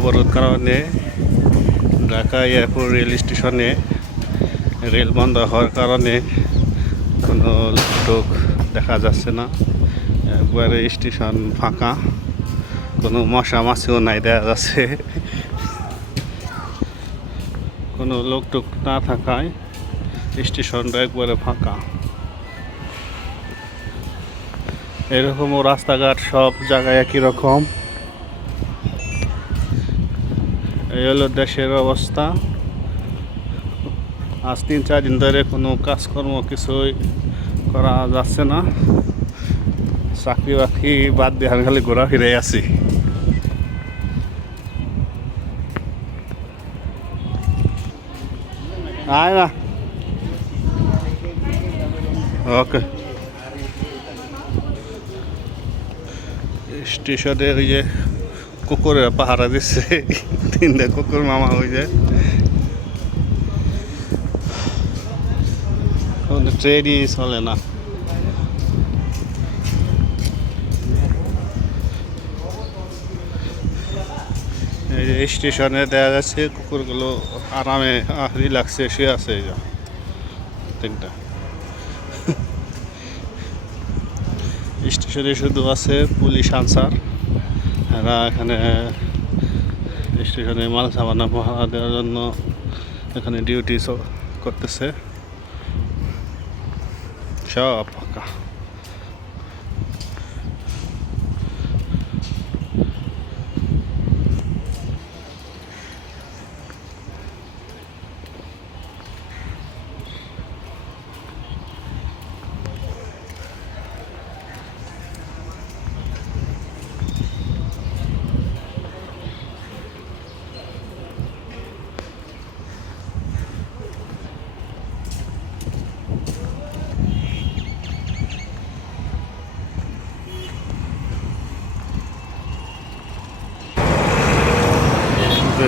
অবরোধ কারণে Dhaka airport rail স্টেশনে রেল বন্ধ হওয়ার কারণে কোনো লোক দেখা যাচ্ছে না। একবারে স্টেশন ফাঁকা, কোনো মশা মাছিও নাই দেখা যাচ্ছে। কোনো লোক টোক না থাকায় স্টেশনটা একবারে ফাঁকা। এরকমও রাস্তাঘাট সব জায়গায় একই রকম। এই হলো দেশের অবস্থা। আজ তিন, চার দিন ধরে কোনো কাজকর্ম কিছুই করা যাচ্ছে না। চাকরি বাকরি বাদ দিয়ে আমি খালি ঘোরাফিরে আছি। আয় না। ওকে। স্টেশনে ওই যে কুকুরের পাহারা দিচ্ছে তিনটে কুকুর মামা হয়ে যায়। ট্রেনই চলে না। স্টেশনে দেখা যাচ্ছে, কুকুরগুলো আরামে রিল্যাক্সে শুয়ে আছে তিনটা। স্টেশনে শুধু আছে পুলিশ আনসার। এরা এখানে স্টেশনে মাল সামানা পাহারা দেওয়ার জন্য এখানে ডিউটি করতেছে। সব ফাঁকা।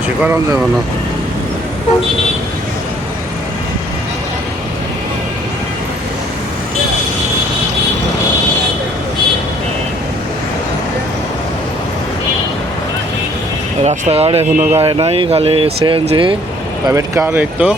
বেশি গরম যাবে না। রাস্তাঘাট এখনও গায়ে নাই খালি সিএনজি প্রাইভেট কার একটু